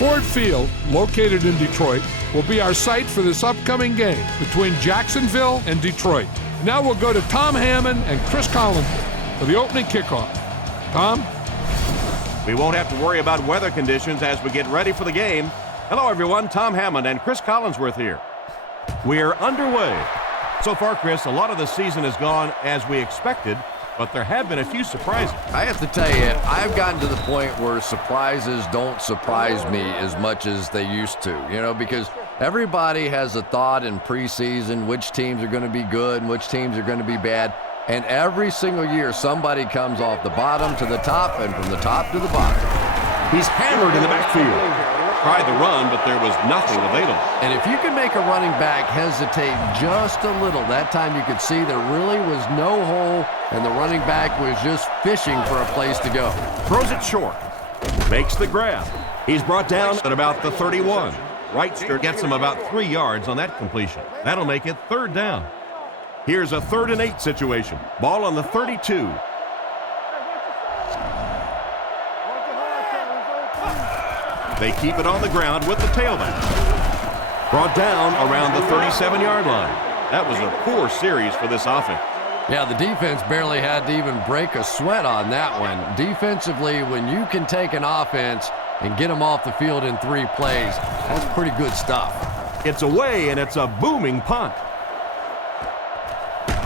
Ford Field, located in Detroit, will be our site for this upcoming game between Jacksonville and Detroit. Now we'll go to Tom Hammond and Chris Collinsworth for the opening kickoff. Tom? We won't have to worry about weather conditions as we get ready for the game. Hello, everyone. Tom Hammond and Chris Collinsworth here. We're underway. So far, Chris, a lot of the season has gone as we expected, but there have been a few surprises. I have to tell you, I've gotten to the point where surprises don't surprise me as much as they used to, because everybody has a thought in preseason which teams are going to be good and which teams are going to be bad. And every single year, somebody comes off the bottom to the top and from the top to the bottom. He's hammered in the backfield. Tried the run, but there was nothing available. And if you can make a running back hesitate just a little, that time you could see there really was no hole, and the running back was just fishing for a place to go. Throws it short. Makes the grab. He's brought down at about the 31. Wrightster gets him about 3 yards on that completion. That'll make it 3rd down. Here's a 3rd and 8 situation. Ball on the 32. They keep it on the ground with the tailback. Brought down around the 37-yard line. That was a poor series for this offense. Yeah, the defense barely had to even break a sweat on that one. Defensively, when you can take an offense and get them off the field in 3 plays, that's pretty good stuff. It's away, and it's a booming punt.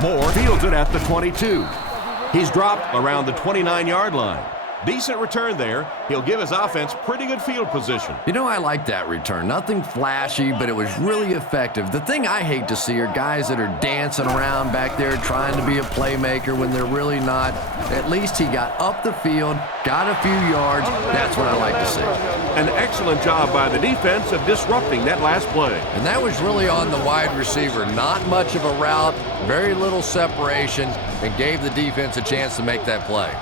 Moore fields it at the 22. He's dropped around the 29-yard line. Decent return there. He'll give his offense pretty good field position. I like that return. Nothing flashy, but it was really effective. The thing I hate to see are guys that are dancing around back there trying to be a playmaker when they're really not. At least he got up the field, got a few yards. That's what I like to see. An excellent job by the defense of disrupting that last play. And that was really on the wide receiver. Not much of a route, very little separation, and gave the defense a chance to make that play.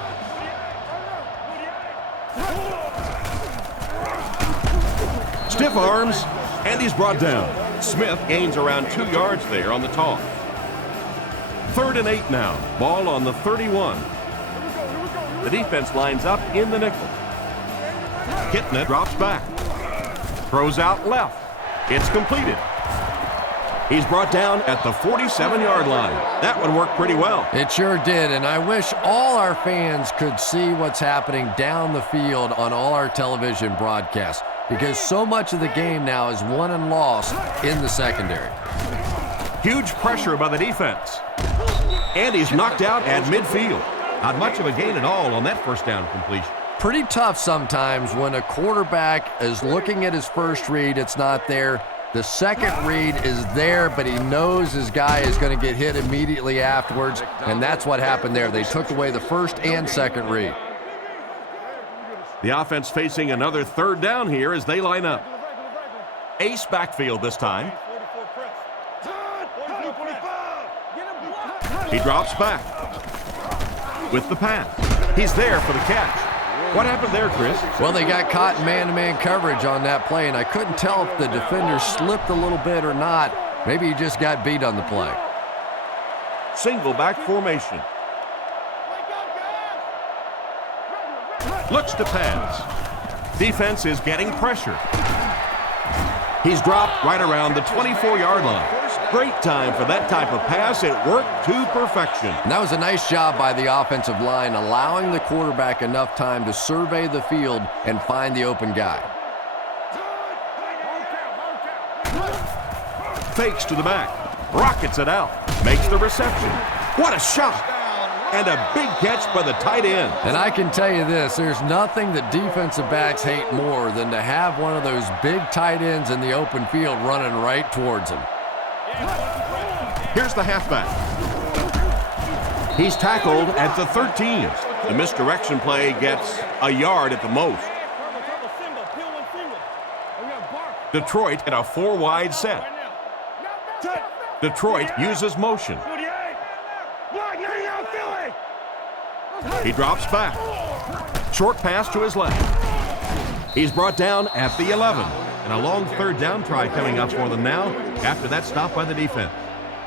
Stiff arms, and he's brought down. Smith gains around 2 yards there on the toss. 3rd and 8 now. Ball on the 31. The defense lines up in the nickel. Kitna drops back. Throws out left. It's completed. He's brought down at the 47-yard line. That one worked pretty well. It sure did, and I wish all our fans could see what's happening down the field on all our television broadcasts, because so much of the game now is won and lost in the secondary. Huge pressure by the defense. And he's knocked out at midfield. Not much of a gain at all on that first down completion. Pretty tough sometimes when a quarterback is looking at his first read, it's not there. The second read is there, but he knows his guy is going to get hit immediately afterwards, and that's what happened there. They took away the first and second read. The offense facing another 3rd down here as they line up. Ace backfield this time. He drops back with the pass. He's there for the catch. What happened there, Chris? Well, they got caught in man-to-man coverage on that play, and I couldn't tell if the defender slipped a little bit or not. Maybe he just got beat on the play. Single back formation. Looks to pass. Defense is getting pressure. He's dropped right around the 24-yard line. Great time for that type of pass. It worked to perfection. And that was a nice job by the offensive line, allowing the quarterback enough time to survey the field and find the open guy. Fakes to the back. Rockets it out. Makes the reception. What a shot. And a big catch by the tight end. And I can tell you this, there's nothing that defensive backs hate more than to have one of those big tight ends in the open field running right towards him. Here's the halfback. He's tackled at the 13. The misdirection play gets a yard at the most. Detroit at a 4-wide set. Detroit uses motion. He drops back. Short pass to his left. He's brought down at the 11. And a long 3rd down try coming up for them now after that stop by the defense.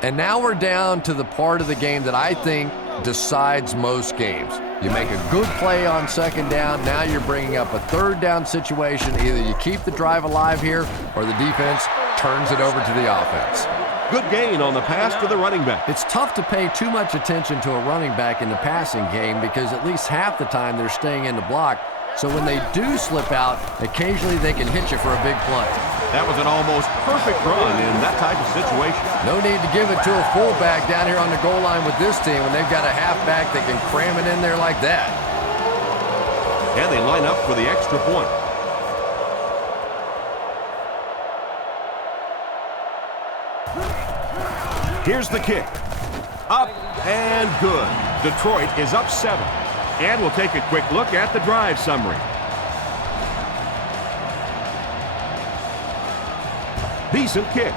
And now we're down to the part of the game that I think decides most games. You make a good play on second down, now you're bringing up a third down situation. Either you keep the drive alive here or the defense turns it over to the offense. Good gain on the pass to the running back. It's tough to pay too much attention to a running back in the passing game because at least half the time they're staying in the block. So when they do slip out, occasionally they can hit you for a big play. That was an almost perfect run in that type of situation. No need to give it to a fullback down here on the goal line with this team when they've got a halfback that can cram it in there like that. And they line up for the extra point. Here's the kick. Up and good. Detroit is up 7. And we'll take a quick look at the drive summary. Decent kick.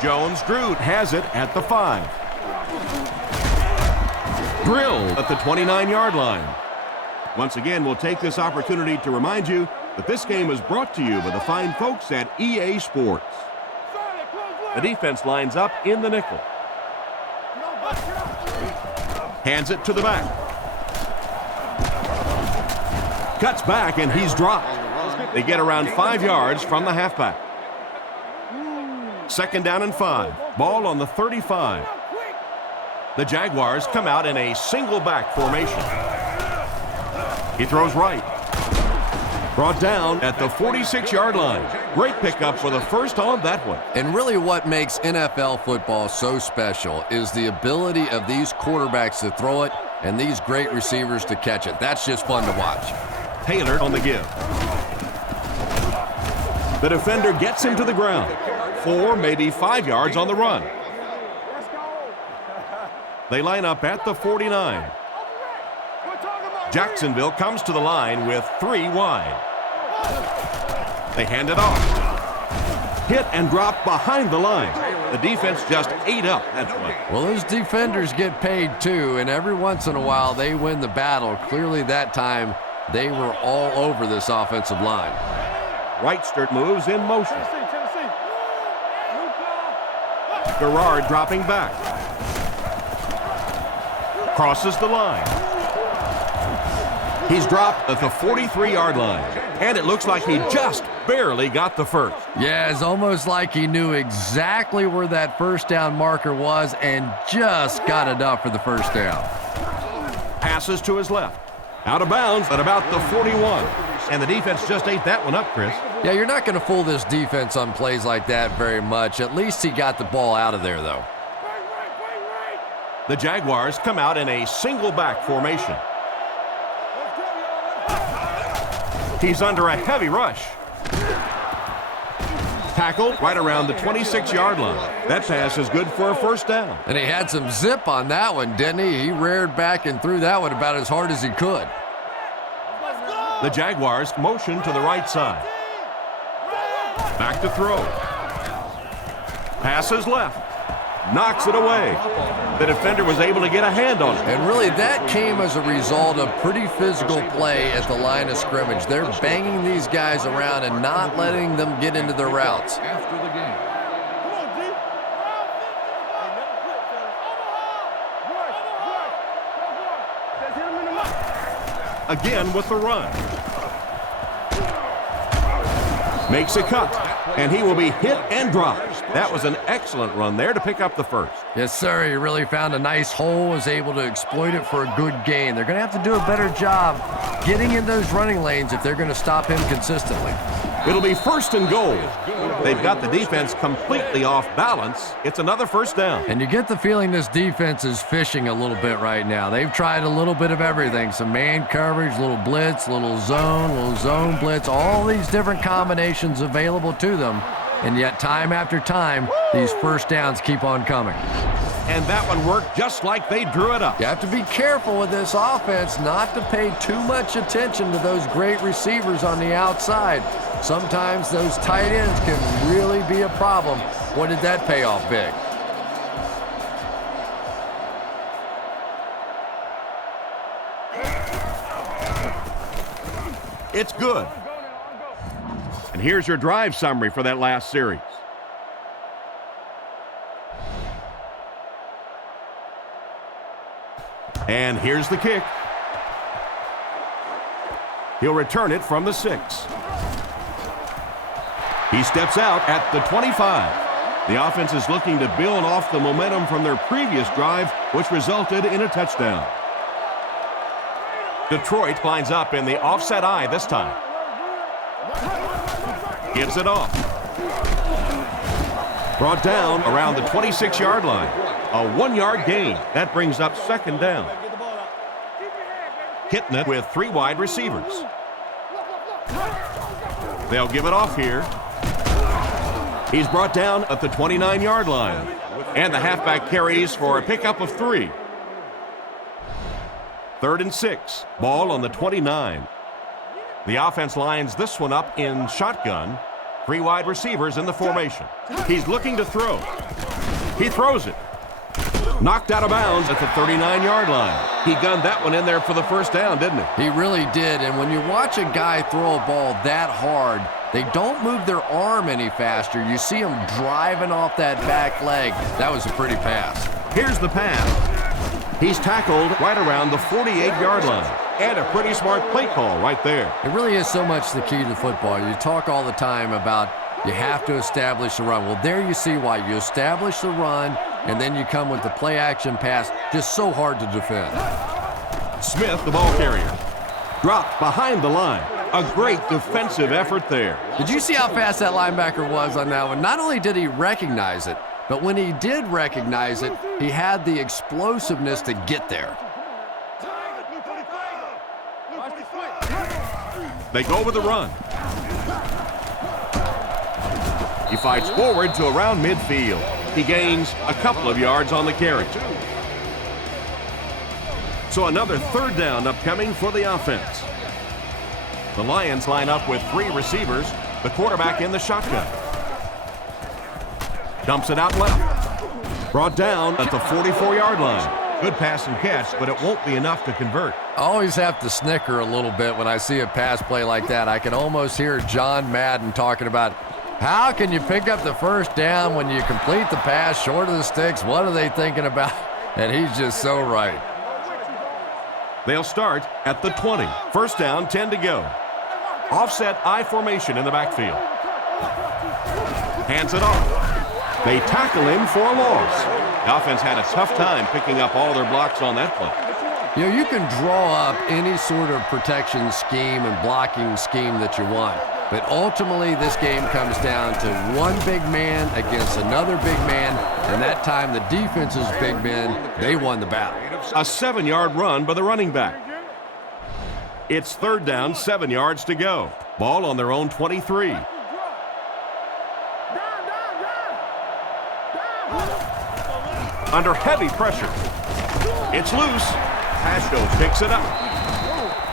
Jones-Drew has it at the 5. Drilled at the 29-yard line. Once again, we'll take this opportunity to remind you that this game is brought to you by the fine folks at EA Sports. The defense lines up in the nickel. Hands it to the back. Cuts back and he's dropped. They get around 5 yards from the halfback. Second down and 5. Ball on the 35. The Jaguars come out in a single back formation. He throws right. Brought down at the 46-yard line. Great pickup for the first on that one. And really what makes NFL football so special is the ability of these quarterbacks to throw it and these great receivers to catch it. That's just fun to watch. Taylor on the give. The defender gets him to the ground. 4, maybe 5 yards on the run. They line up at the 49. Jacksonville comes to the line with 3 wide. They hand it off. Hit and drop behind the line. The defense just ate up that one. Well, those defenders get paid too, and every once in a while they win the battle. Clearly that time they were all over this offensive line. Whitestert moves in motion. Garrard dropping back. Crosses the line. He's dropped at the 43-yard line. And it looks like he just barely got the first. Yeah, it's almost like he knew exactly where that first down marker was and just got enough for the first down. Passes to his left. Out of bounds at about the 41. And the defense just ate that one up, Chris. Yeah, you're not going to fool this defense on plays like that very much. At least he got the ball out of there, though. The Jaguars come out in a single back formation. He's under a heavy rush. Tackled right around the 26-yard line. That pass is good for a first down. And he had some zip on that one, didn't he? He reared back and threw that one about as hard as he could. The Jaguars motion to the right side. Back to throw. Passes left. Knocks it away. The defender was able to get a hand on it. And really, that came as a result of pretty physical play at the line of scrimmage. They're banging these guys around and not letting them get into their routes. Again with the run. Makes a cut, and he will be hit and dropped. That was an excellent run there to pick up the first. Yes, sir. He really found a nice hole, was able to exploit it for a good gain. They're going to have to do a better job getting in those running lanes if they're going to stop him consistently. It'll be first and goal. They've got the defense completely off balance. It's another first down. And you get the feeling this defense is fishing a little bit right now. They've tried a little bit of everything. Some man coverage, little blitz, little zone blitz, all these different combinations available to them. And yet time after time, these first downs keep on coming. And that one worked just like they drew it up. You have to be careful with this offense not to pay too much attention to those great receivers on the outside. Sometimes those tight ends can really be a problem. What did that pay off big? It's good. And here's your drive summary for that last series. And here's the kick. He'll return it from the 6. He steps out at the 25. The offense is looking to build off the momentum from their previous drive, which resulted in a touchdown. Detroit lines up in the offset eye this time. Gives it off. Brought down around the 26-yard line. A 1-yard gain. That brings up second down. Hitting it with 3 wide receivers. They'll give it off here. He's brought down at the 29-yard line. And the halfback carries for a pickup of 3. 3rd and 6. Ball on the 29. The offense lines this one up in shotgun. 3 wide receivers in the formation. He's looking to throw. He throws it. Knocked out of bounds at the 39-yard line. He gunned that one in there for the first down, didn't he? He really did. And when you watch a guy throw a ball that hard, they don't move their arm any faster. You see him driving off that back leg. That was a pretty pass. Here's the pass. He's tackled right around the 48-yard line. And a pretty smart play call right there. It really is so much the key to football. You talk all the time about you have to establish the run. Well, there you see why. You establish the run, and then you come with the play-action pass. Just so hard to defend. Smith, the ball carrier. Dropped behind the line. A great defensive effort there. Did you see how fast that linebacker was on that one? Not only did he recognize it, but when he did recognize it, he had the explosiveness to get there. They go with the run. He fights forward to around midfield. He gains a couple of yards on the carry. So another 3rd down upcoming for the offense. The Lions line up with 3 receivers, the quarterback in the shotgun. Dumps it out left. Brought down at the 44-yard line. Good pass and catch, but it won't be enough to convert. I always have to snicker a little bit when I see a pass play like that. I can almost hear John Madden talking about how can you pick up the first down when you complete the pass short of the sticks? What are they thinking about? And he's just so right. They'll start at the 20. 1st down, 10 to go. Offset I formation in the backfield. Hands it off. They tackle him for a loss. The offense had a tough time picking up all their blocks on that play. You know, you can draw up any sort of protection scheme and blocking scheme that you want. But ultimately, this game comes down to one big man against another big man. And that time, the defense's big men, they won the battle. A 7-yard run by the running back. It's 3rd down, 7 yards to go. Ball on their own 23. Under heavy pressure. It's loose. Pasco picks it up.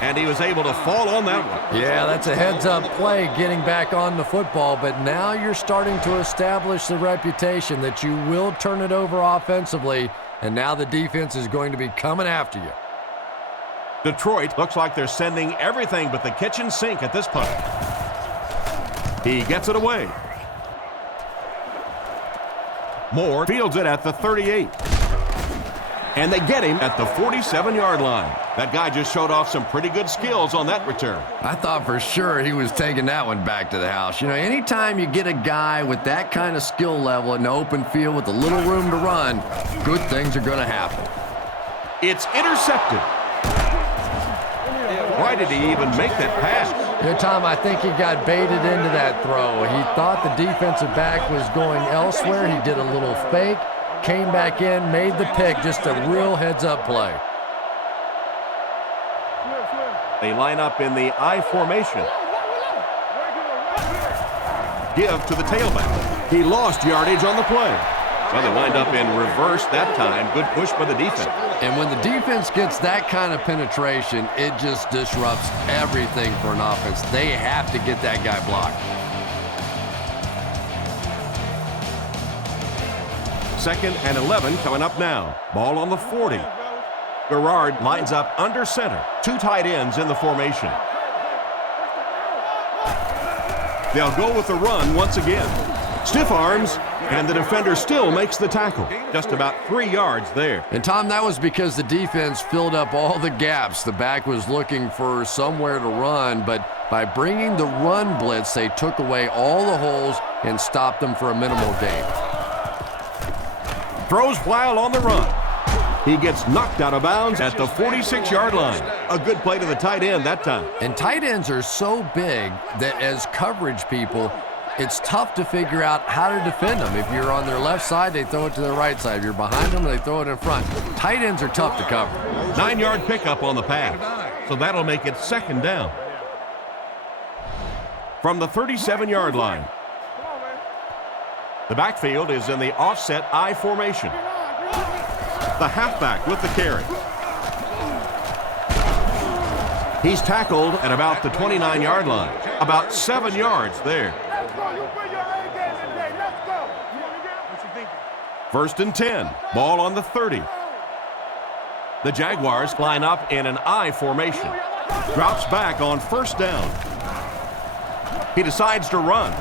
And he was able to fall on that one. Yeah, that's a heads-up play getting back on the football, but now you're starting to establish the reputation that you will turn it over offensively, and now the defense is going to be coming after you. Detroit looks like they're sending everything but the kitchen sink at this point. He gets it away. Moore fields it at the 38. And they get him at the 47-yard line. That guy just showed off some pretty good skills on that return. I thought for sure he was taking that one back to the house. You know, anytime you get a guy with that kind of skill level in the open field with a little room to run, good things are going to happen. It's intercepted. Why did he even make that pass? Yeah, Tom, I think he got baited into that throw. He thought the defensive back was going elsewhere. He did a little fake, came back in, made the pick. Just a real heads-up play. They line up in the I formation. Give to the tailback. He lost yardage on the play. Well, they wind up in reverse that time. Good push by the defense. And when the defense gets that kind of penetration, it just disrupts everything for an offense. They have to get that guy blocked. 2nd and 11 coming up now. Ball on the 40. Garrard lines up under center. 2 tight ends in the formation. They'll go with the run once again. Stiff arms, and the defender still makes the tackle. Just about 3 yards there. And Tom, that was because the defense filled up all the gaps. The back was looking for somewhere to run, but by bringing the run blitz, they took away all the holes and stopped them for a minimal gain. Throws while on the run. He gets knocked out of bounds at the 46-yard line. A good play to the tight end that time. And tight ends are so big that as coverage people, it's tough to figure out how to defend them. If you're on their left side, they throw it to their right side. If you're behind them, they throw it in front. Tight ends are tough to cover. 9-yard pickup on the pass. So that'll make it second down. From the 37-yard line. The backfield is in the offset I formation. The halfback with the carry. He's tackled at about the 29-yard line. About 7 yards there. First and 10. Ball on the 30. The Jaguars line up in an I formation. Drops back on first down. He decides to run.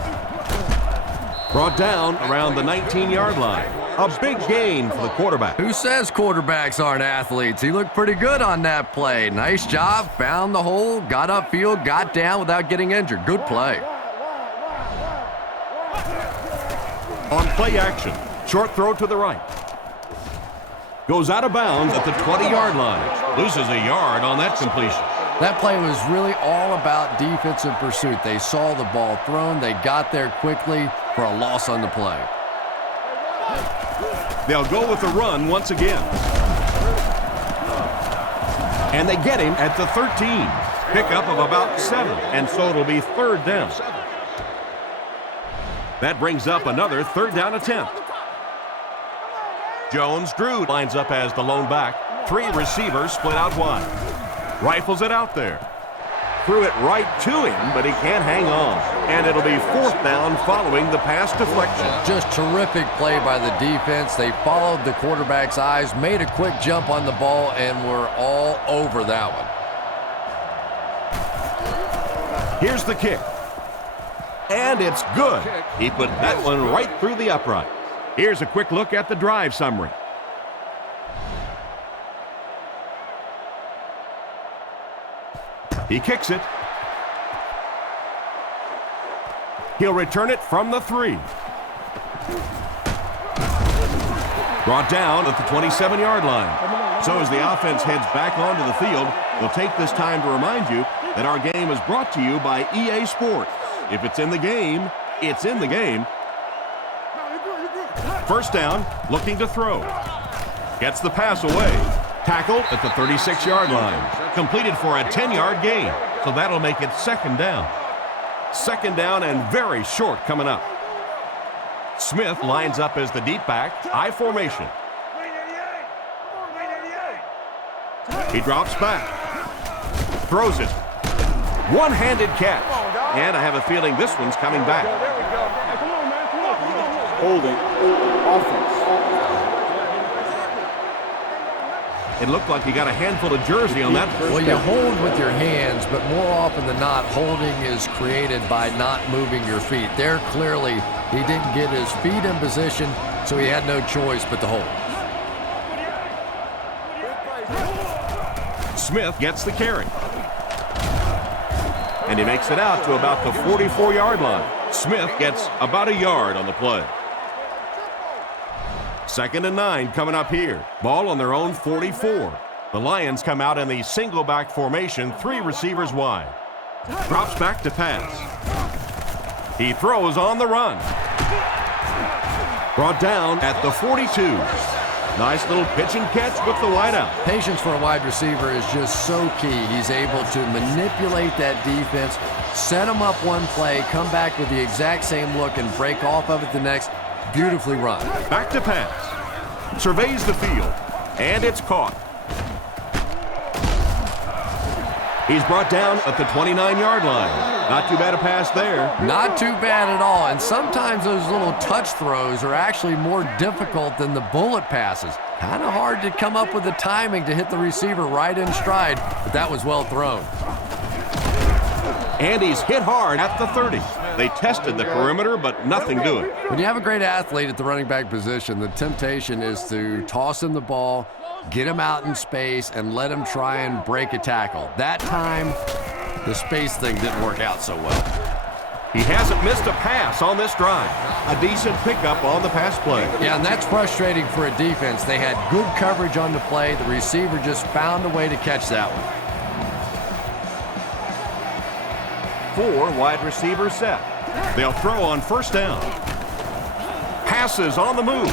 Brought down around the 19-yard line. A big gain for the quarterback. Who says quarterbacks aren't athletes? He looked pretty good on that play. Nice job, found the hole, got upfield, got down without getting injured. Good play. On play action, short throw to the right. Goes out of bounds at the 20-yard line. Loses a yard on that completion. That play was really all about defensive pursuit. They saw the ball thrown, they got there quickly for a loss on the play. They'll go with the run once again. And they get him at the 13. Pickup of about 7, and so it'll be third down. That brings up another third down attempt. Jones-Drew lines up as the lone back. 3 receivers split out wide. Rifles it out there. Threw it right to him, but he can't hang on. And it'll be fourth down following the pass deflection. Just terrific play by the defense. They followed the quarterback's eyes, made a quick jump on the ball, and were all over that one. Here's the kick. And it's good. He put that one right through the upright. Here's a quick look at the drive summary. He kicks it. He'll return it from the 3. Brought down at the 27-yard line. So as the offense heads back onto the field, we'll take this time to remind you that our game is brought to you by EA Sports. If it's in the game, it's in the game. First down, looking to throw. Gets the pass away. Tackled at the 36-yard line. Completed for a 10-yard gain. So that'll make it second down. Second down and very short coming up. Smith lines up as the deep back, I formation. He drops back. Throws it. One-handed catch. And I have a feeling this one's coming back. Holding offense. It looked like he got a handful of jersey on that first Well, you down. hold with your hands, but more often than not, holding is created by not moving your feet. There, clearly, he didn't get his feet in position, so he had no choice but to hold. Smith gets the carry. And he makes it out to about the 44-yard line. Smith gets about a yard on the play. Second and 9 coming up here. Ball on their own 44. The Lions come out in the single back formation, 3 receivers wide. Drops back to pass. He throws on the run. Brought down at the 42. Nice little pitch and catch with the wideout. Patience for a wide receiver is just so key. He's able to manipulate that defense, set them up one play, come back with the exact same look, and break off of it the next. Beautifully run. Back to pass. Surveys the field. And it's caught. He's brought down at the 29-yard line. Not too bad a pass there. Not too bad at all. And sometimes those little touch throws are actually more difficult than the bullet passes. Kind of hard to come up with the timing to hit the receiver right in stride, but that was well thrown. And he's hit hard at the 30. They tested the perimeter, but nothing doing. When you have a great athlete at the running back position, the temptation is to toss him the ball, get him out in space, and let him try and break a tackle. That time, the space thing didn't work out so well. He hasn't missed a pass on this drive. A decent pickup on the pass play. Yeah, and that's frustrating for a defense. They had good coverage on the play. The receiver just found a way to catch that one. 4 wide receivers set. They'll throw on first down. Passes on the move.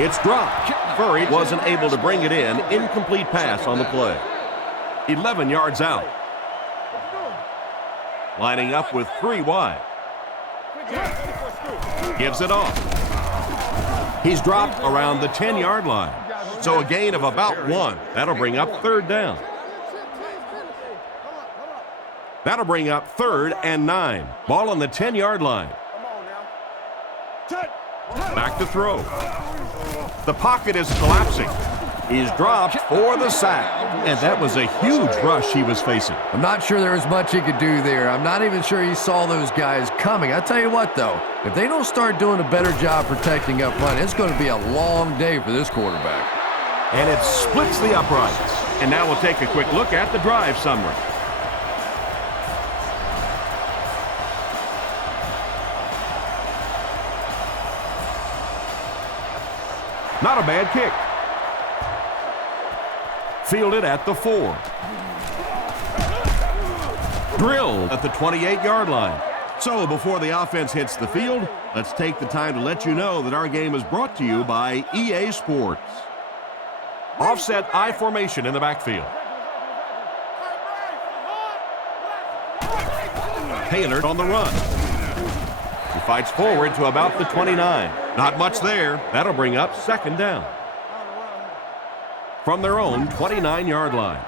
It's dropped. Furry wasn't able to bring it in. Incomplete pass on the play. 11 yards out. Lining up with 3 wide. Gives it off. He's dropped around the 10-yard line. So a gain of about 1. That'll bring up third down. That'll bring up 3rd and 9. Ball on the 10-yard line. Back to throw. The pocket is collapsing. He's dropped for the sack. And that was a huge rush he was facing. I'm not sure there was much he could do there. I'm not even sure he saw those guys coming. I tell you what, though, if they don't start doing a better job protecting up front, it's going to be a long day for this quarterback. And it splits the uprights. And now we'll take a quick look at the drive summary. Not a bad kick. Fielded at the 4. Drilled at the 28-yard line. So before the offense hits the field, let's take the time to let you know that our game is brought to you by EA Sports. Offset I formation in the backfield. Taylor on the run. He fights forward to about the 29. Not much there. That'll bring up 2nd down. From their own 29-yard line.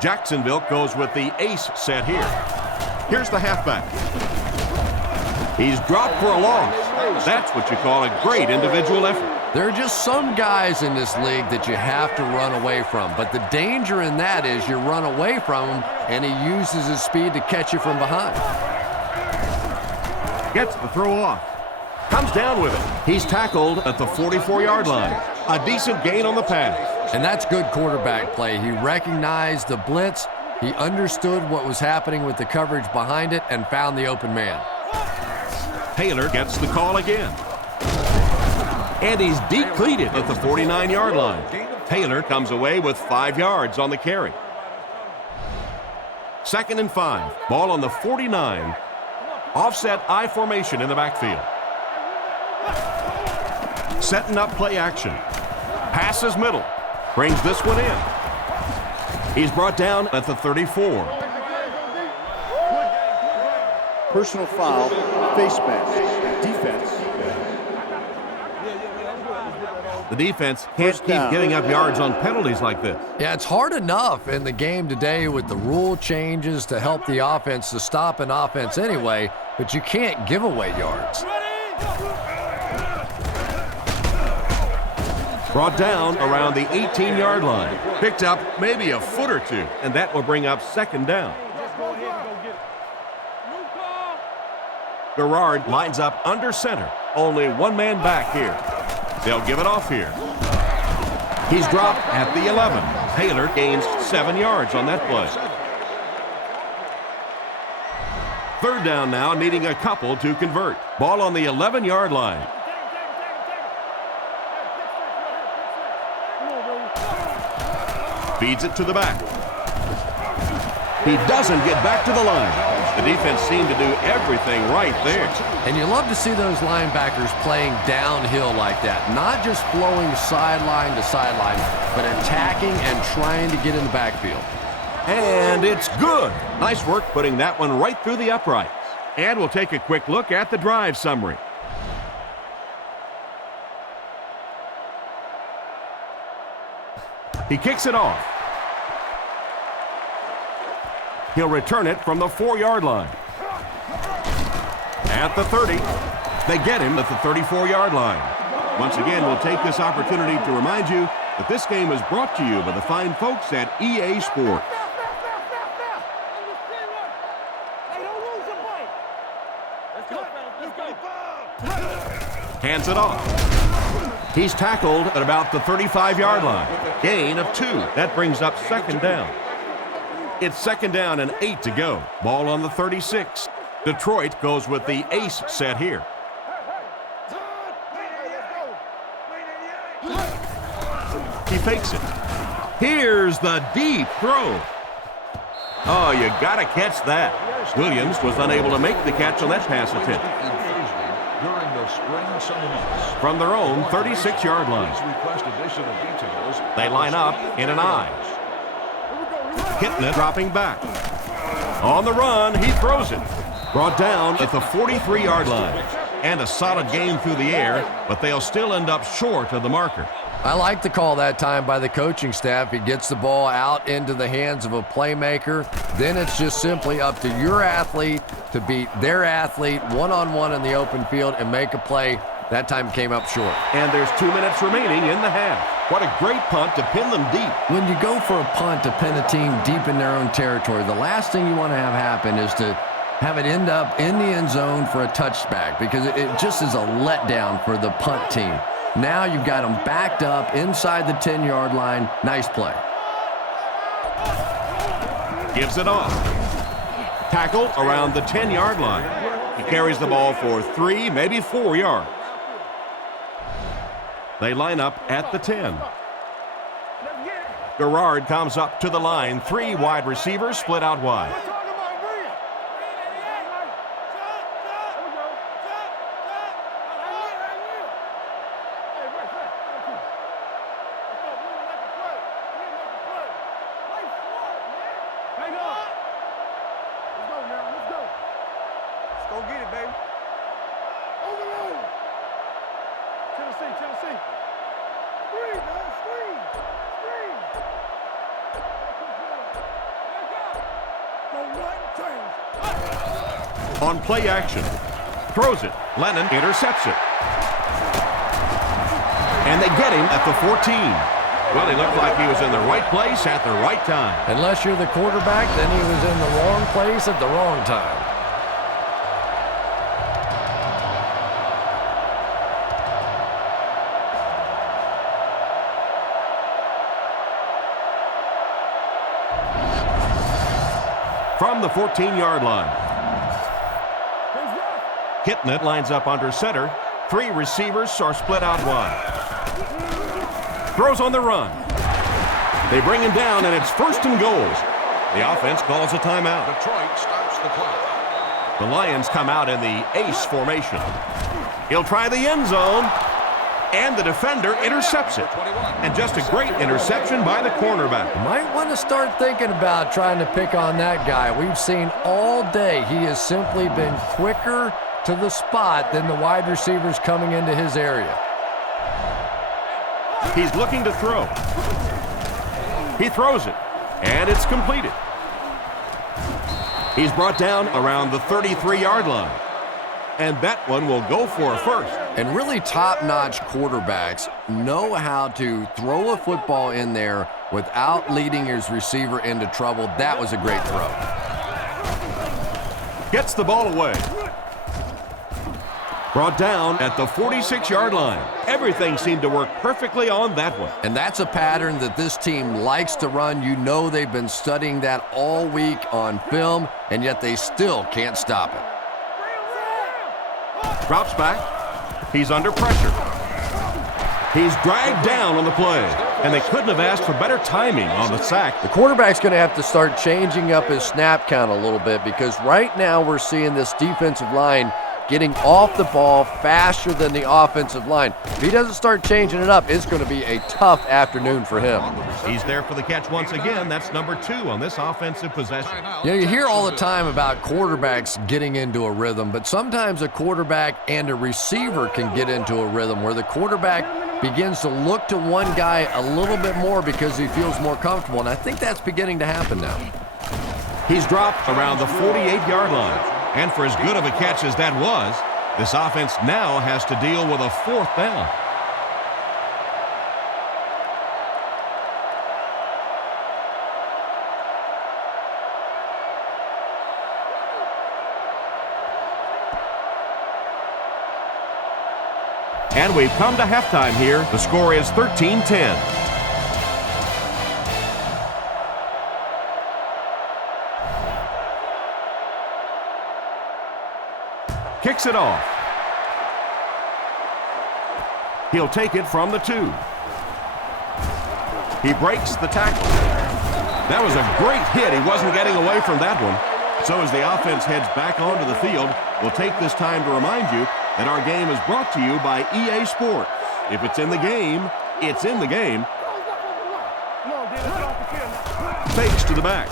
Jacksonville goes with the ace set here. Here's the halfback. He's dropped for a loss. That's what you call a great individual effort. There are just some guys in this league that you have to run away from. But the danger in that is you run away from him, and he uses his speed to catch you from behind. Gets the throw off. Comes down with it. He's tackled at the 44-yard line. A decent gain on the pass. And that's good quarterback play. He recognized the blitz. He understood what was happening with the coverage behind it and found the open man. Taylor gets the call again. And he's depleted at the 49-yard line. Taylor comes away with 5 yards on the carry. 2nd and 5. Ball on the 49. Offset I formation in the backfield. Setting up play action. Passes middle. Brings this one in. He's brought down at the 34. Personal foul, face mask, defense. The defense can't keep giving up yards on penalties like this. Yeah, it's hard enough in the game today with the rule changes to help the offense to stop an offense anyway, but you can't give away yards. Brought down around the 18-yard line. Picked up maybe a foot or two, and that will bring up 2nd down. Garrard lines up under center. Only one man back here. They'll give it off here. He's dropped at the 11. Taylor gains 7 yards on that play. 3rd down now, needing a couple to convert. Ball on the 11-yard line. Feeds it to the back. He doesn't get back to the line. The defense seemed to do everything right there. And you love to see those linebackers playing downhill like that. Not just flowing sideline to sideline, but attacking and trying to get in the backfield. And it's good. Nice work putting that one right through the uprights. And we'll take a quick look at the drive summary. He kicks it off. He'll return it from the 4-yard line. At the 30, they get him at the 34-yard line. Once again, we'll take this opportunity to remind you that this game is brought to you by the fine folks at EA Sports. Hands it off. He's tackled at about the 35-yard line. Gain of 2. That brings up second down. It's second down and 8 to go. Ball on the 36. Detroit goes with the ace set here. He fakes it. Here's the deep throw. Oh, you got to catch that. Williams was unable to make the catch on that pass attempt. From their own 36-yard line. They line up in an I. Hitting it, dropping back. On the run, he throws it. Brought down at the 43-yard line. And a solid game through the air, but they'll still end up short of the marker. I like the call that time by the coaching staff. He gets the ball out into the hands of a playmaker. Then it's just simply up to your athlete to beat their athlete one-on-one in the open field and make a play. That time came up short. And there's 2 minutes remaining in the half. What a great punt to pin them deep. When you go for a punt to pin a team deep in their own territory, the last thing you want to have happen is to have it end up in the end zone for a touchback, because it just is a letdown for the punt team. Now you've got them backed up inside the 10-yard line. Nice play. Gives it off. Tackle around the 10-yard line. He carries the ball for 3, maybe 4 yards. They line up at the 10. Garrard comes up to the line. 3 wide receivers split out wide. On play action, throws it. Lennon intercepts it. And they get him at the 14. Well, he looked like he was in the right place at the right time. Unless you're the quarterback, then he was in the wrong place at the wrong time. From the 14-yard line. Hitting it, lines up under center. 3 receivers are split out wide. Throws on the run. They bring him down, and it's 1st and goals. The offense calls a timeout. Detroit starts the clock. The Lions come out in the ace formation. He'll try the end zone, and the defender intercepts it. And just a great interception by the cornerback. Might want to start thinking about trying to pick on that guy. We've seen all day he has simply been quicker to the spot than the wide receivers coming into his area. He's looking to throw. He throws it, and it's completed. He's brought down around the 33-yard line. And that one will go for a first. And really top-notch quarterbacks know how to throw a football in there without leading his receiver into trouble. That was a great throw. Gets the ball away. Brought down at the 46-yard line. Everything seemed to work perfectly on that one. And that's a pattern that this team likes to run. You know they've been studying that all week on film, and yet they still can't stop it. Drops back. He's under pressure. He's dragged down on the play, and they couldn't have asked for better timing on the sack. The quarterback's going to have to start changing up his snap count a little bit, because right now we're seeing this defensive line getting off the ball faster than the offensive line. If he doesn't start changing it up, it's going to be a tough afternoon for him. He's there for the catch once again. That's number 2 on this offensive possession. You know, you hear all the time about quarterbacks getting into a rhythm, but sometimes a quarterback and a receiver can get into a rhythm where the quarterback begins to look to one guy a little bit more because he feels more comfortable, and I think that's beginning to happen now. He's dropped around the 48-yard line. And for as good of a catch as that was, this offense now has to deal with a 4th down. And we've come to halftime here. The score is 13-10. Kicks it off. He'll take it from the 2. He breaks the tackle. That was a great hit. He wasn't getting away from that one. So as the offense heads back onto the field, we'll take this time to remind you that our game is brought to you by EA Sports. If it's in the game, it's in the game. Fakes to the back.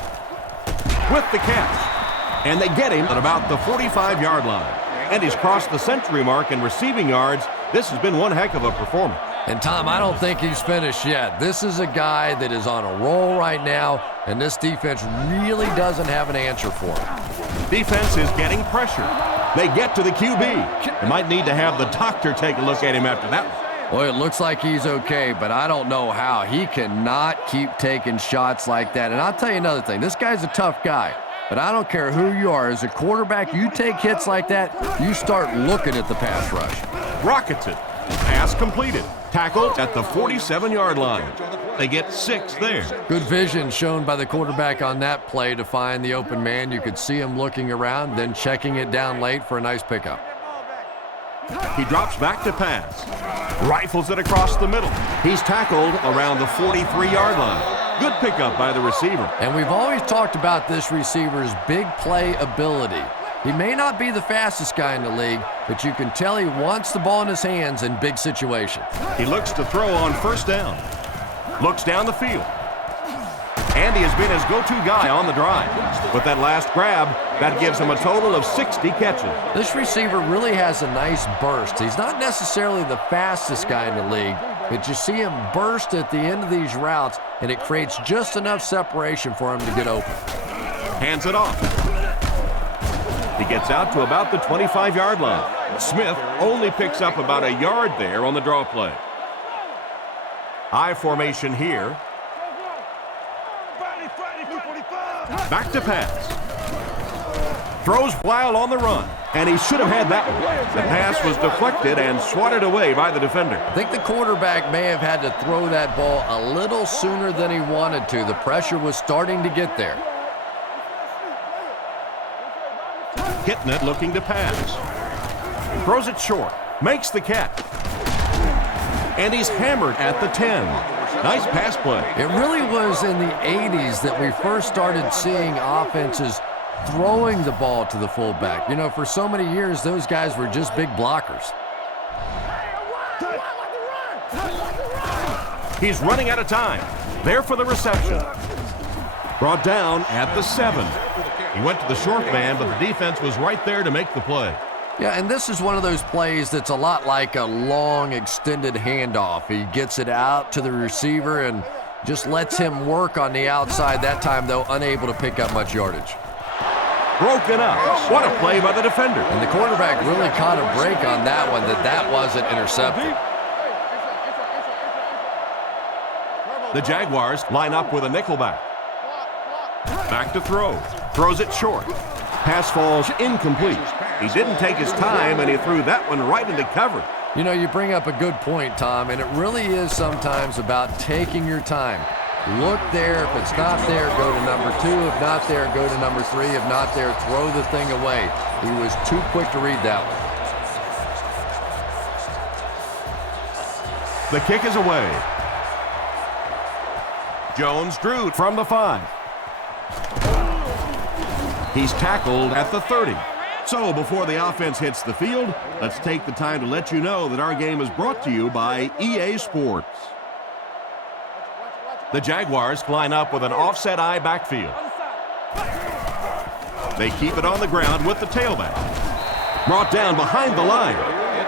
With the catch. And they get him at about the 45-yard line. And he's crossed the century mark in receiving yards. This has been one heck of a performance. And, Tom, I don't think he's finished yet. This is a guy that is on a roll right now, and this defense really doesn't have an answer for him. Defense is getting pressure. They get to the QB. They might need to have the doctor take a look at him after that one. Well, it looks like he's okay, but I don't know how. He cannot keep taking shots like that. And I'll tell you another thing. This guy's a tough guy. But I don't care who you are. As a quarterback, you take hits like that, you start looking at the pass rush. Rockets it. Pass completed. Tackled at the 47-yard line. They get 6 there. Good vision shown by the quarterback on that play to find the open man. You could see him looking around, then checking it down late for a nice pickup. He drops back to pass. Rifles it across the middle. He's tackled around the 43-yard line. Good pickup by the receiver. And we've always talked about this receiver's big play ability. He may not be the fastest guy in the league, but you can tell he wants the ball in his hands in big situations. He looks to throw on first down. Looks down the field. And he has been his go-to guy on the drive. With that last grab, that gives him a total of 60 catches. This receiver really has a nice burst. He's not necessarily the fastest guy in the league, but you see him burst at the end of these routes, and it creates just enough separation for him to get open. Hands it off. He gets out to about the 25-yard line. Smith only picks up about a yard there on the draw play. I formation here. Back to pass. Throws while on the run. And he should have had that one. The pass was deflected and swatted away by the defender. I think the quarterback may have had to throw that ball a little sooner than he wanted to. The pressure was starting to get there. Hitting it, looking to pass. Throws it short. Makes the catch. And he's hammered at the 10. Nice pass play. It really was in the 80s that we first started seeing offenses throwing the ball to the fullback. You know, for so many years, those guys were just big blockers. He's running out of time. There for the reception. Brought down at the 7. He went to the short man, but the defense was right there to make the play. Yeah, and this is one of those plays that's a lot like a long, extended handoff. He gets it out to the receiver and just lets him work on the outside. That time, though, unable to pick up much yardage. Broken up. What a play by the defender. And the quarterback really caught a break on that one, that wasn't intercepted. The Jaguars line up with a nickelback. Back to throw. Throws it short. Pass falls incomplete. He didn't take his time, and he threw that one right into cover. You know, you bring up a good point, Tom, and it really is sometimes about taking your time. Look there. If it's not there, go to number 2. If not there, go to number 3. If not there, throw the thing away. He was too quick to read that one. The kick is away. Jones drew from the 5. He's tackled at the 30. So before the offense hits the field, let's take the time to let you know that our game is brought to you by EA Sports. The Jaguars line up with an offset eye backfield. They keep it on the ground with the tailback. Brought down behind the line,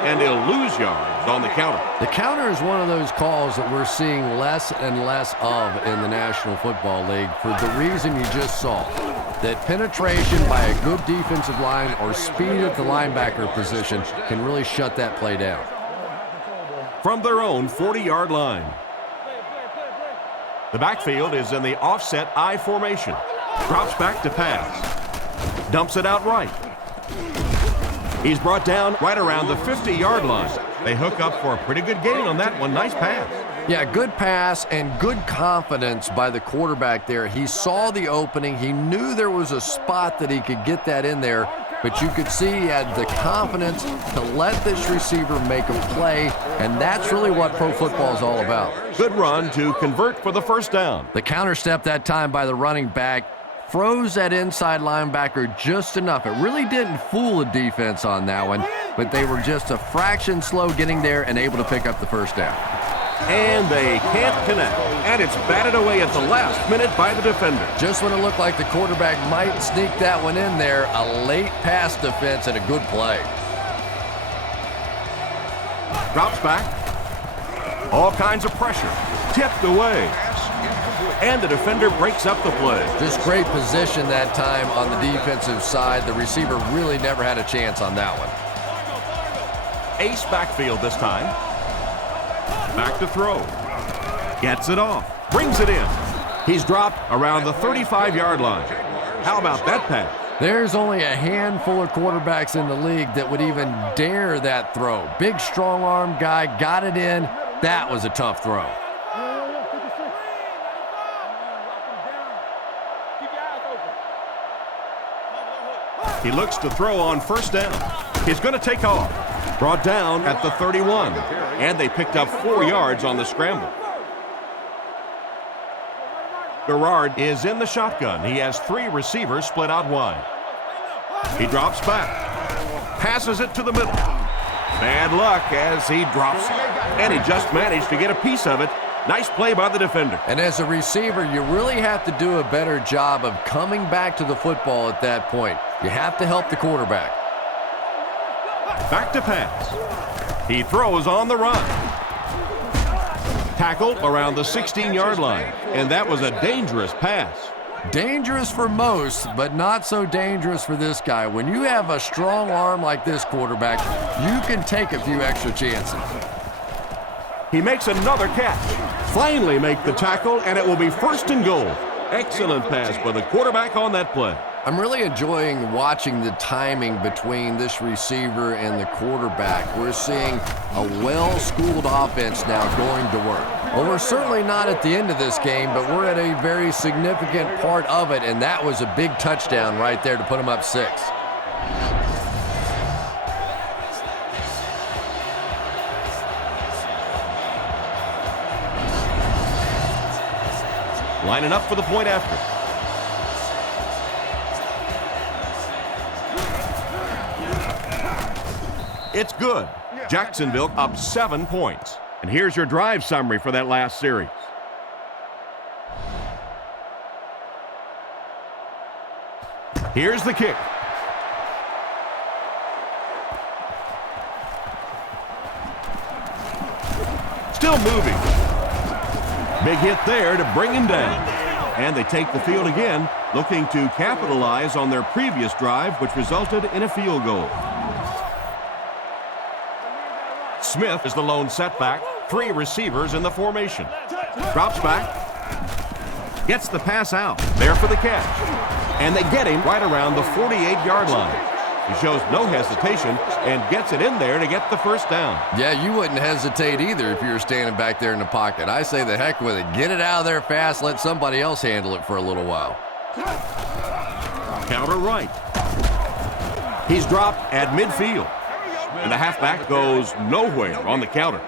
and he'll lose yards on the counter. The counter is one of those calls that we're seeing less and less of in the National Football League for the reason you just saw. That penetration by a good defensive line or speed at the linebacker position can really shut that play down. From their own 40-yard line. The backfield is in the offset I formation. Drops back to pass. Dumps it out right. He's brought down right around the 50-yard line. They hook up for a pretty good gain on that one. Nice pass. Yeah, good pass and good confidence by the quarterback there. He saw the opening. He knew there was a spot that he could get that in there, but you could see he had the confidence to let this receiver make a play, and that's really what pro football is all about. Good run to convert for the first down. The counter step that time by the running back froze that inside linebacker just enough. It really didn't fool the defense on that one, but they were just a fraction slow getting there and able to pick up the first down. And they can't connect. And it's batted away at the last minute by the defender. Just when it looked like the quarterback might sneak that one in there, a late pass defense and a good play. Drops back. All kinds of pressure. Tipped away. And the defender breaks up the play. Just great position that time on the defensive side. The receiver really never had a chance on that one. Ace backfield this time. Back to throw. Gets it off. Brings it in. He's dropped around the 35-yard line. How about that pass? There's only a handful of quarterbacks in the league that would even dare that throw. Big, strong-arm guy, got it in. That was a tough throw. He looks to throw on first down. He's going to take off. Brought down at the 31. And they picked up 4 yards on the scramble. Garrard is in the shotgun. He has 3 receivers split out wide. He drops back. Passes it to the middle. Bad luck as he drops it. And he just managed to get a piece of it. Nice play by the defender. And as a receiver, you really have to do a better job of coming back to the football at that point. You have to help the quarterback. Back to pass. He throws on the run. Tackled around the 16-yard line. And that was a dangerous pass. Dangerous for most, but not so dangerous for this guy. When you have a strong arm like this quarterback, you can take a few extra chances. He makes another catch. Finally make the tackle, and it will be first and goal. Excellent pass by the quarterback on that play. I'm really enjoying watching the timing between this receiver and the quarterback. We're seeing a well-schooled offense now going to work. Well, we're certainly not at the end of this game, but we're at a very significant part of it, and that was a big touchdown right there to put them up 6. Lining up for the point after. It's good. Jacksonville up 7 points. And here's your drive summary for that last series. Here's the kick. Still moving. Big hit there to bring him down. And they take the field again, looking to capitalize on their previous drive, which resulted in a field goal. Smith is the lone setback. 3 receivers in the formation. Drops back. Gets the pass out. There for the catch. And they get him right around the 48-yard line. He shows no hesitation and gets it in there to get the first down. Yeah, you wouldn't hesitate either if you were standing back there in the pocket. I say the heck with it. Get it out of there fast. Let somebody else handle it for a little while. Counter right. He's dropped at midfield. And the halfback goes nowhere on the counter.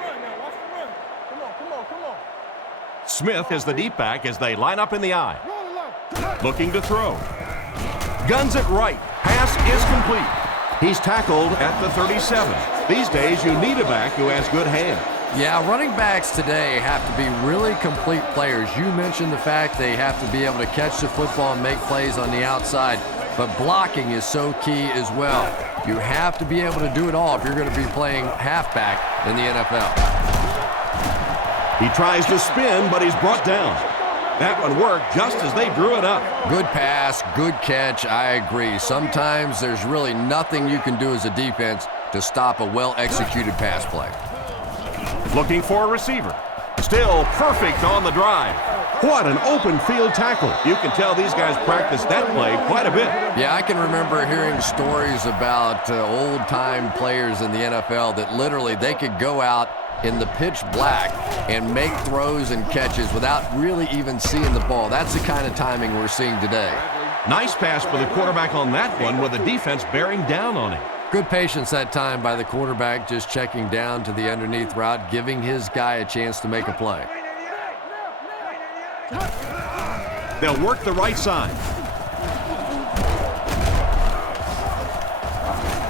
Smith is the deep back as they line up in the I. Looking to throw. Guns it right. Pass is complete. He's tackled at the 37. These days, you need a back who has good hands. Yeah, running backs today have to be really complete players. You mentioned the fact they have to be able to catch the football and make plays on the outside, but blocking is so key as well. You have to be able to do it all if you're going to be playing halfback in the NFL. He tries to spin, but he's brought down. That one worked just as they drew it up. Good pass, good catch, I agree. Sometimes there's really nothing you can do as a defense to stop a well-executed pass play. Looking for a receiver. Still perfect on the drive. What an open field tackle. You can tell these guys practice that play quite a bit. Yeah, I can remember hearing stories about old-time players in the NFL that literally they could go out in the pitch black and make throws and catches without really even seeing the ball. That's the kind of timing we're seeing today. Nice pass for the quarterback on that one with the defense bearing down on him. Good patience that time by the quarterback, just checking down to the underneath route, giving his guy a chance to make a play. They'll work the right side.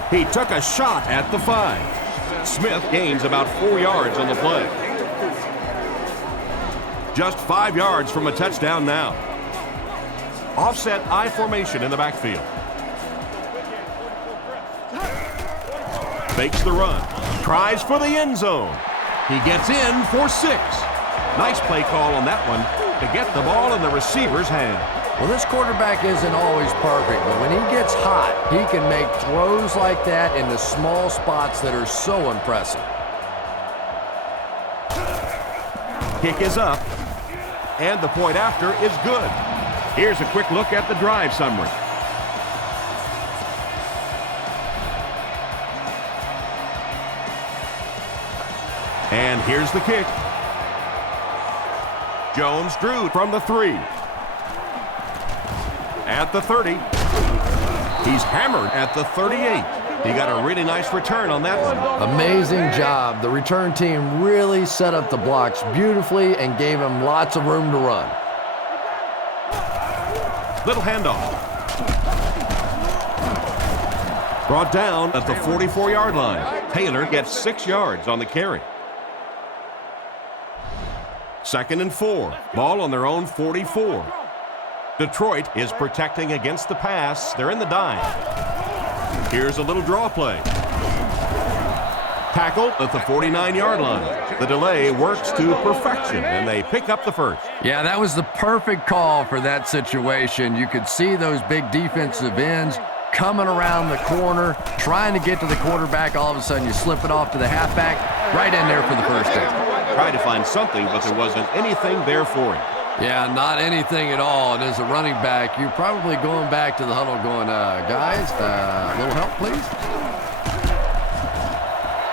He took a shot at the 5. Smith gains about 4 yards on the play. Just 5 yards from a touchdown now. Offset I formation in the backfield. Fakes the run. Tries for the end zone. He gets in for 6. Nice play call on that one to get the ball in the receiver's hand. Well, this quarterback isn't always perfect, but when he gets hot, he can make throws like that in the small spots that are so impressive. Kick is up, and the point after is good. Here's a quick look at the drive summary. And here's the kick. Jones drew from the 3. At the 30. He's hammered at the 38. He got a really nice return on that one. Amazing job. The return team really set up the blocks beautifully and gave him lots of room to run. Little handoff. Brought down at the 44-yard line. Taylor gets 6 yards on the carry. 2nd and 4. Ball on their own 44. Detroit is protecting against the pass. They're in the dime. Here's a little draw play. Tackle at the 49-yard line. The delay works to perfection, and they pick up the first. Yeah, that was the perfect call for that situation. You could see those big defensive ends coming around the corner, trying to get to the quarterback. All of a sudden, you slip it off to the halfback, right in there for the first down. Tried to find something, but there wasn't anything there for him. Yeah, not anything at all. And as a running back, you're probably going back to the huddle going, guys, a little help, please?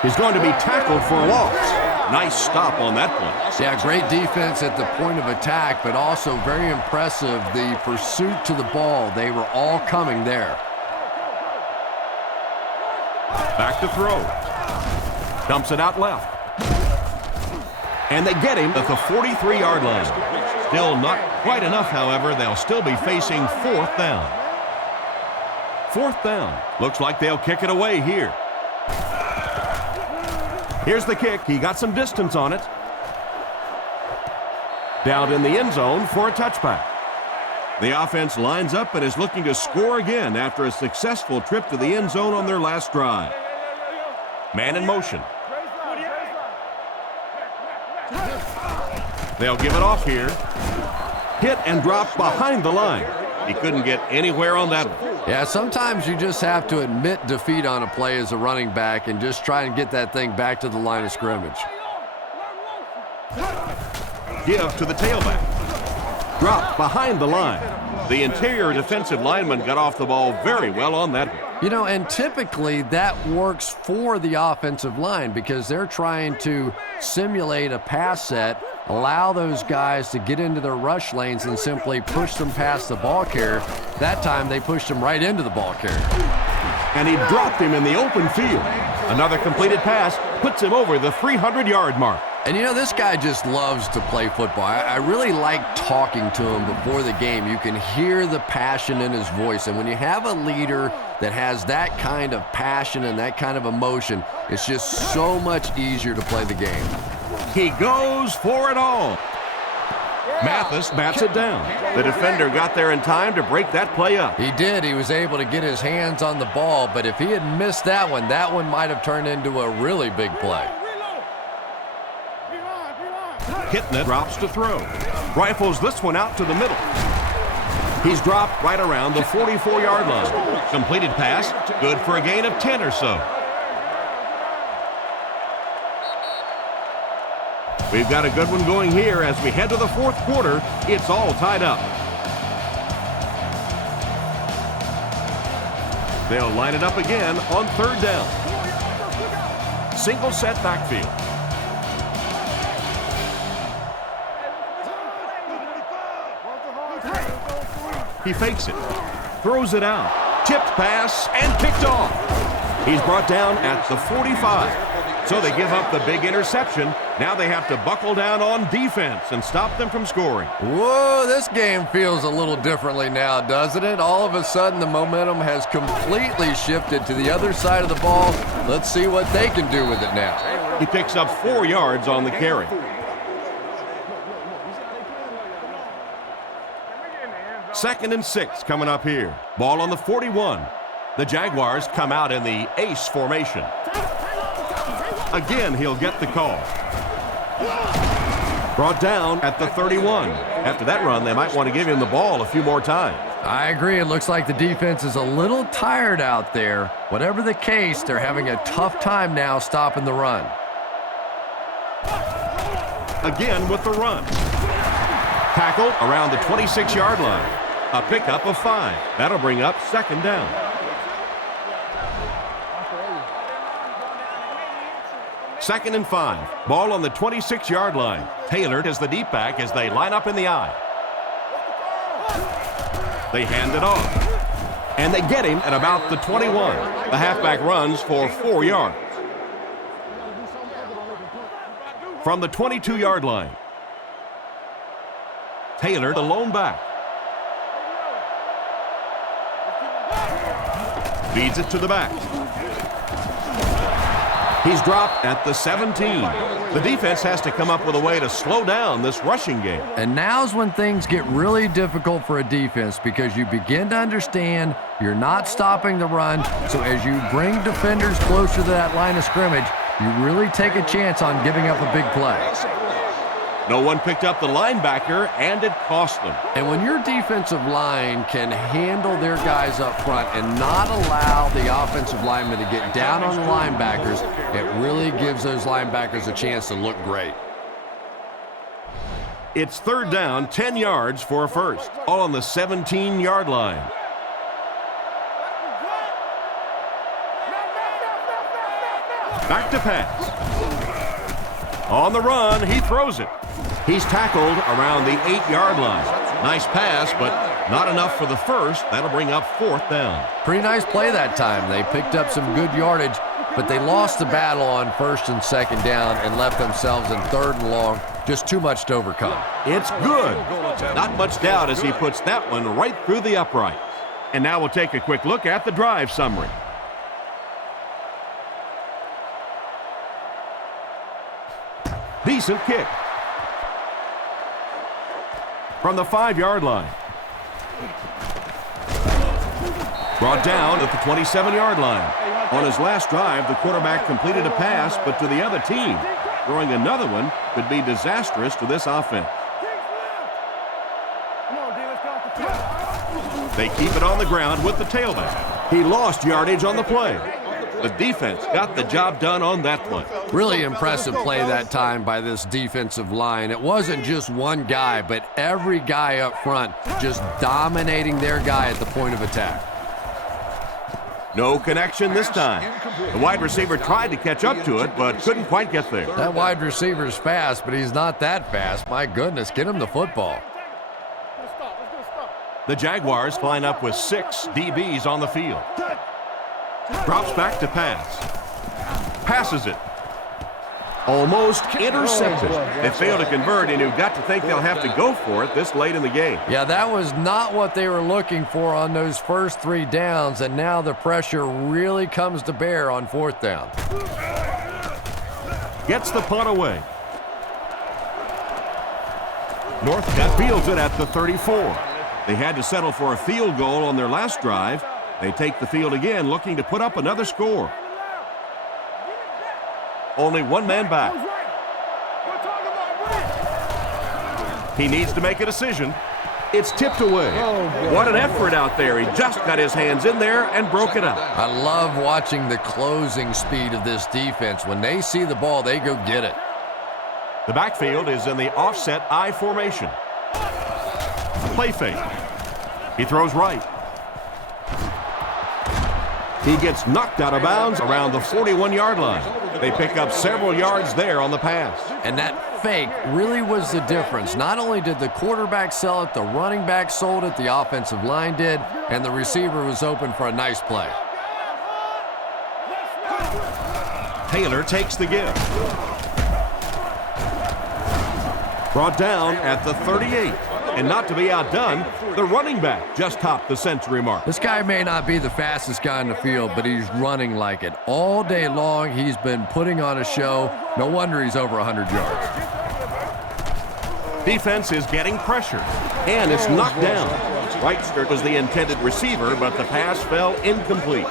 He's going to be tackled for a loss. Nice stop on that play. Yeah, great defense at the point of attack, but also very impressive, the pursuit to the ball. They were all coming there. Back to throw. Dumps it out left. And they get him at the 43-yard line. Still not quite enough, however. They'll still be facing 4th down. 4th down. Looks like they'll kick it away here. Here's the kick. He got some distance on it. Down in the end zone for a touchback. The offense lines up and is looking to score again after a successful trip to the end zone on their last drive. Man in motion. They'll give it off here. Hit and drop behind the line. He couldn't get anywhere on that one. Yeah, sometimes you just have to admit defeat on a play as a running back and just try and get that thing back to the line of scrimmage. Give to the tailback. Drop behind the line. The interior defensive lineman got off the ball very well on that one. You know, and typically that works for the offensive line because they're trying to simulate a pass set, allow those guys to get into their rush lanes and simply push them past the ball carrier. That time they pushed him right into the ball carrier. And he dropped him in the open field. Another completed pass puts him over the 300-yard mark. And you know, this guy just loves to play football. I really like talking to him before the game. You can hear the passion in his voice. And when you have a leader that has that kind of passion and that kind of emotion, it's just so much easier to play the game. He goes for it all. Mathis bats it down. The defender got there in time to break that play up. He did. He was able to get his hands on the ball. But if he had missed that one might have turned into a really big play. Hitting it, drops to throw. Rifles this one out to the middle. He's dropped right around the 44-yard line. Completed pass, good for a gain of 10 or so. We've got a good one going here as we head to the fourth quarter. It's all tied up. They'll line it up again on third down. Single set backfield. He fakes it, throws it out, tipped pass, and kicked off. He's brought down at the 45. So they give up the big interception. Now they have to buckle down on defense and stop them from scoring. Whoa, this game feels a little differently now, doesn't it? All of a sudden, the momentum has completely shifted to the other side of the ball. Let's see what they can do with it now. He picks up 4 yards on the carry. Second and 6 coming up here. Ball on the 41. The Jaguars come out in the ace formation. Again, he'll get the call. Brought down at the 31. After that run, they might want to give him the ball a few more times. I agree. It looks like the defense is a little tired out there. Whatever the case, they're having a tough time now stopping the run. Again with the run. Tackled around the 26-yard line. A pickup of 5. That'll bring up second down. Second and 5. Ball on the 26-yard line. Taylor is the deep back as they line up in the I. They hand it off. And they get him at about the 21. The halfback runs for 4 yards. From the 22-yard line. Taylor, the lone back. Feeds it to the back. He's dropped at the 17. The defense has to come up with a way to slow down this rushing game. And now's when things get really difficult for a defense because you begin to understand you're not stopping the run. So as you bring defenders closer to that line of scrimmage, you really take a chance on giving up a big play. No one picked up the linebacker, and it cost them. And when your defensive line can handle their guys up front and not allow the offensive linemen to get down on the linebackers, it really gives those linebackers a chance to look great. It's third down, 10 yards for a first. All on the 17-yard line. Back to pass. On the run, he throws it. He's tackled around the 8-yard line. Nice pass, but not enough for the first. That'll bring up fourth down. Pretty nice play that time. They picked up some good yardage, but they lost the battle on first and second down and left themselves in third and long. Just too much to overcome. It's good. Not much doubt as he puts that one right through the uprights. And now we'll take a quick look at the drive summary. Decent kick. From the 5-yard line. Brought down at the 27-yard line. On his last drive, the quarterback completed a pass, but to the other team. Throwing another one could be disastrous to this offense. They keep it on the ground with the tailback. He lost yardage on the play. The defense got the job done on that play. Really impressive play that time by this defensive line. It wasn't just one guy, but every guy up front just dominating their guy at the point of attack. No connection this time. The wide receiver tried to catch up to it, but couldn't quite get there. That wide receiver's fast, but he's not that fast. My goodness, get him the football. The Jaguars line up with 6 DBs on the field. Drops back to pass. Passes it. Almost intercepted. They fail to convert, and you've got to think they'll have to go for it this late in the game. Yeah, that was not what they were looking for on those first 3 downs, and now the pressure really comes to bear on fourth down. Gets the punt away. Northcutt fields it at the 34. They had to settle for a field goal on their last drive. They take the field again, looking to put up another score. Only one man back. He needs to make a decision. It's tipped away. What an effort out there. He just got his hands in there and broke it up. I love watching the closing speed of this defense. When they see the ball, they go get it. The backfield is in the offset I formation. Play fake. He throws right. He gets knocked out of bounds around the 41-yard line. They pick up several yards there on the pass. And that fake really was the difference. Not only did the quarterback sell it, the running back sold it, the offensive line did, and the receiver was open for a nice play. Taylor takes the give. Brought down at the 38. And not to be outdone, the running back just topped the century mark. This guy may not be the fastest guy in the field, but he's running like it. All day long, he's been putting on a show. No wonder he's over 100 yards. Defense is getting pressure, and it's knocked down. Reichert was the intended receiver, but the pass fell incomplete.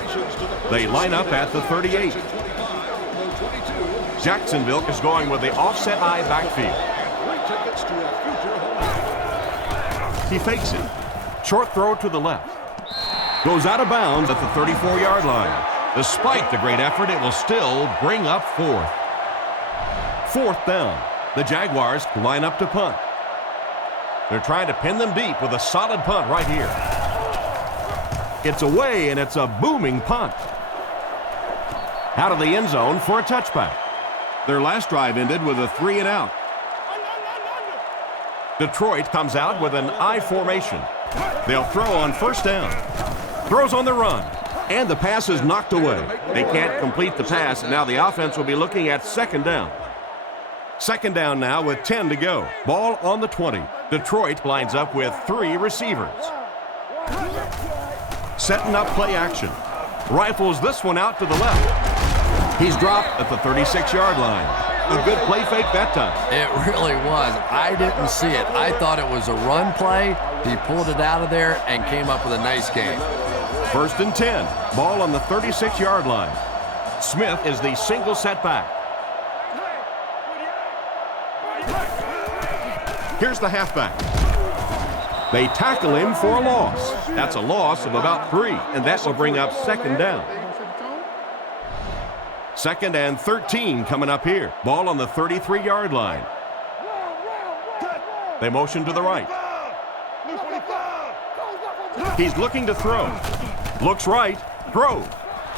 They line up at the 38. Jacksonville is going with the offset I backfield. He fakes it. Short throw to the left. Goes out of bounds at the 34-yard line. Despite the great effort, it will still bring up fourth. Fourth down. The Jaguars line up to punt. They're trying to pin them deep with a solid punt right here. It's away, and it's a booming punt. Out of the end zone for a touchback. Their last drive ended with a 3-and-out. Detroit comes out with an I formation. They'll throw on first down. Throws on the run. And the pass is knocked away. They can't complete the pass, and now the offense will be looking at second down. Second down now with 10 to go. Ball on the 20. Detroit lines up with 3 receivers. Setting up play action. Rifles this one out to the left. He's dropped at the 36-yard line. A good play fake that time. It really was. I didn't see it. I thought it was a run play. He pulled it out of there and came up with a nice game. First and 10. Ball on the 36-yard line. Smith is the single setback. Here's the halfback. They tackle him for a loss. That's a loss of about 3, and that will bring up second down. Second and 13 coming up here. Ball on the 33-yard line. They motion to the right. He's looking to throw. Looks right. Throw.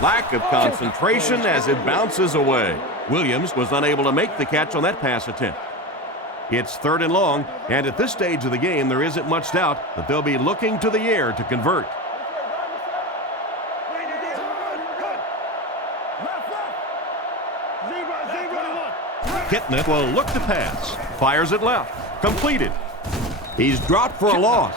Lack of concentration as it bounces away. Williams was unable to make the catch on that pass attempt. It's third and long, and at this stage of the game, there isn't much doubt that they'll be looking to the air to convert. Kitna will look to pass. Fires it left. Completed. He's dropped for a loss.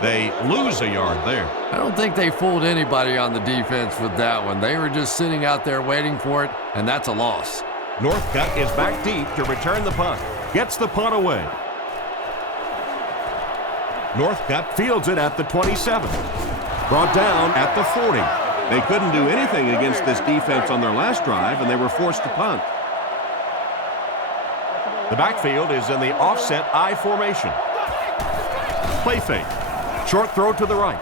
They lose a yard there. I don't think they fooled anybody on the defense with that one. They were just sitting out there waiting for it, and that's a loss. Northcutt is back deep to return the punt. Gets the punt away. Northcutt fields it at the 27. Brought down at the 40. They couldn't do anything against this defense on their last drive, and they were forced to punt. The backfield is in the offset I formation. Play fake. Short throw to the right.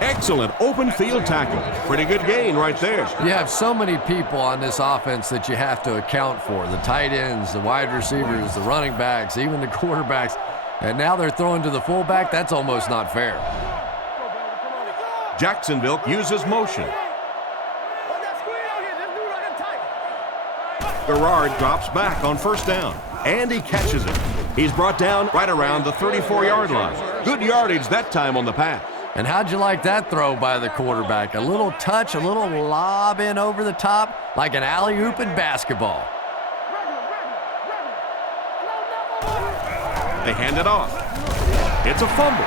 Excellent open field tackle. Pretty good gain right there. You have so many people on this offense that you have to account for. The tight ends, the wide receivers, the running backs, even the quarterbacks. And now they're throwing to the fullback. That's almost not fair. Jacksonville uses motion. Garrard drops back on first down, and he catches it. He's brought down right around the 34-yard line. Good yardage that time on the pass. And how'd you like that throw by the quarterback? A little touch, a little lob in over the top, like an alley-oop in basketball. They hand it off. It's a fumble,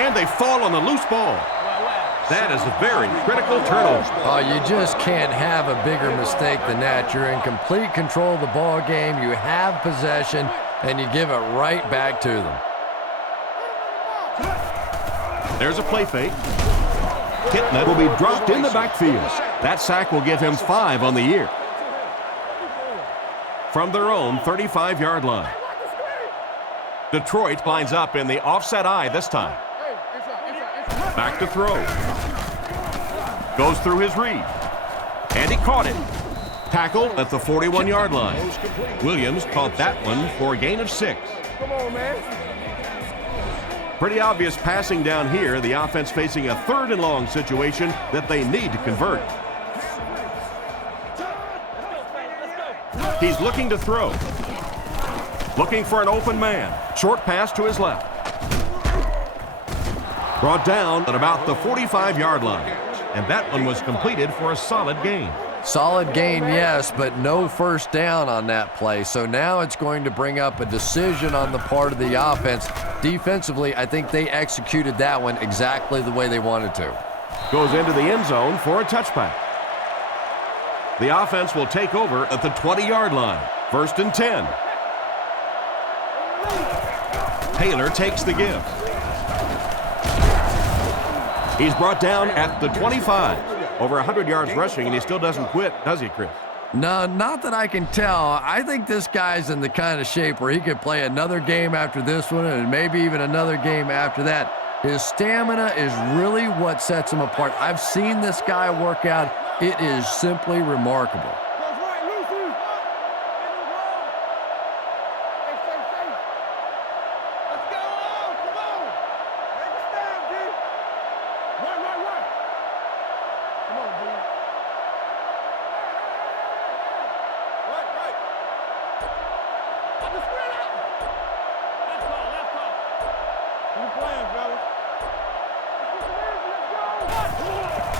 and they fall on the loose ball. That is a very critical turnover. Oh, you just can't have a bigger mistake than that. You're in complete control of the ball game. You have possession, and you give it right back to them. There's a play fake. Kitna will be dropped in the backfield. That sack will give him 5 on the year. From their own 35-yard line. Detroit lines up in the offset I this time. Back to throw. Goes through his read. And he caught it. Tackle at the 41-yard line. Williams caught that one for a gain of 6. Come on, man. Pretty obvious passing down here. The offense facing a 3rd and long situation that they need to convert. He's looking to throw. Looking for an open man. Short pass to his left. Brought down at about the 45-yard line. And that one was completed for a solid gain. Solid gain, yes, but no first down on that play. So now it's going to bring up a decision on the part of the offense. Defensively, I think they executed that one exactly the way they wanted to. Goes into the end zone for a touchback. The offense will take over at the 20-yard line. 1st and 10. Taylor takes the give. He's brought down at the 25. Over 100 yards rushing, and he still doesn't quit, does he, Chris? No, not that I can tell. I think this guy's in the kind of shape where he could play another game after this one and maybe even another game after that. His stamina is really what sets him apart. I've seen this guy work out. It is simply remarkable.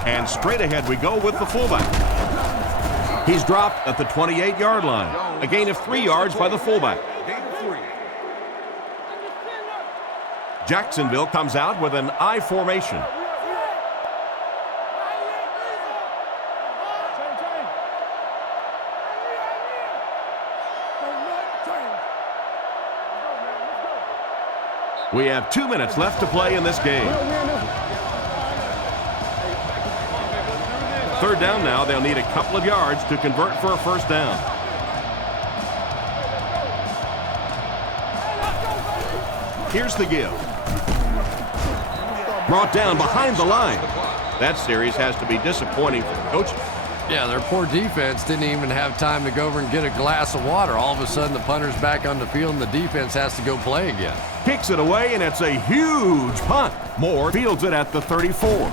And straight ahead we go with the fullback. He's dropped at the 28-yard line. A gain of 3 yards by the fullback. Jacksonville comes out with an I formation. We have 2 minutes left to play in this game. 3rd down now. They'll need a couple of yards to convert for a first down. Here's the give. Brought down behind the line. That series has to be disappointing for the coaches. Yeah, their poor defense didn't even have time to go over and get a glass of water. All of a sudden, the punter's back on the field, and the defense has to go play again. Kicks it away, and it's a huge punt. Moore fields it at the 34.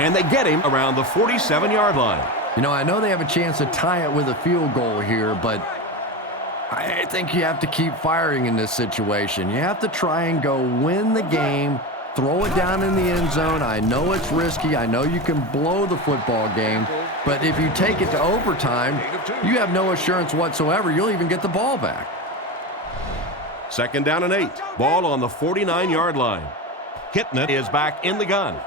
And they get him around the 47-yard line. You know, I know they have a chance to tie it with a field goal here, but I think you have to keep firing in this situation. You have to try and go win the game, throw it down in the end zone. I know it's risky. I know you can blow the football game, but if you take it to overtime, you have no assurance whatsoever you'll even get the ball back. 2nd down and 8. Ball on the 49-yard line. Kitna is back in the gun.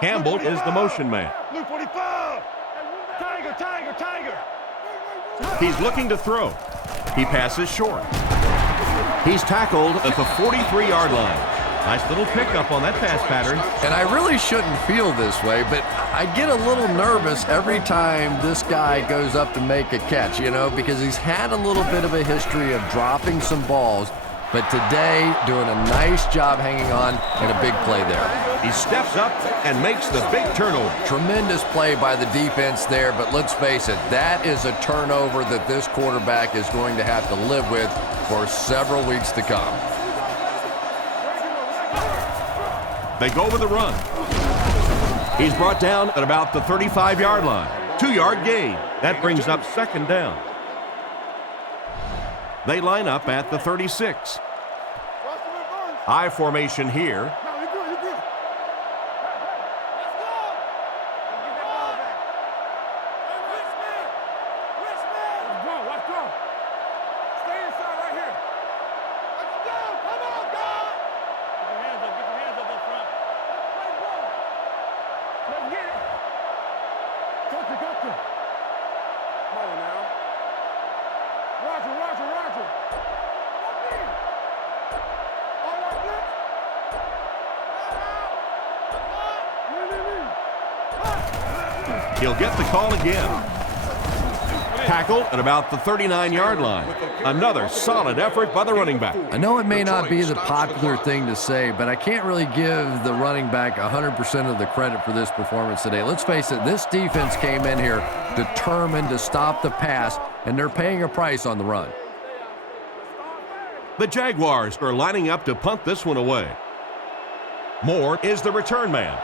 Campbell is the motion man. Luke 45. Tiger. He's looking to throw. He passes short. He's tackled at the 43-yard line. Nice little pickup on that pass pattern. And I really shouldn't feel this way, but I get a little nervous every time this guy goes up to make a catch, you know, because he's had a little bit of a history of dropping some balls, but today doing a nice job hanging on and a big play there. He steps up and makes the big turnover. Tremendous play by the defense there, but let's face it, that is a turnover that this quarterback is going to have to live with for several weeks to come. They go with a run. He's brought down at about the 35-yard line. 2-yard gain. That brings up 2nd down. They line up at the 36. I formation here. He'll get the call again. Tackled at about the 39-yard line. Another solid effort by the running back. I know it may not be the popular thing to say, but I can't really give the running back 100% of the credit for this performance today. Let's face it, this defense came in here determined to stop the pass, and they're paying a price on the run. The Jaguars are lining up to punt this one away. Moore is the return man.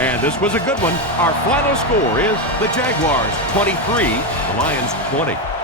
And this was a good one. Our final score is the Jaguars 23, the Lions 20.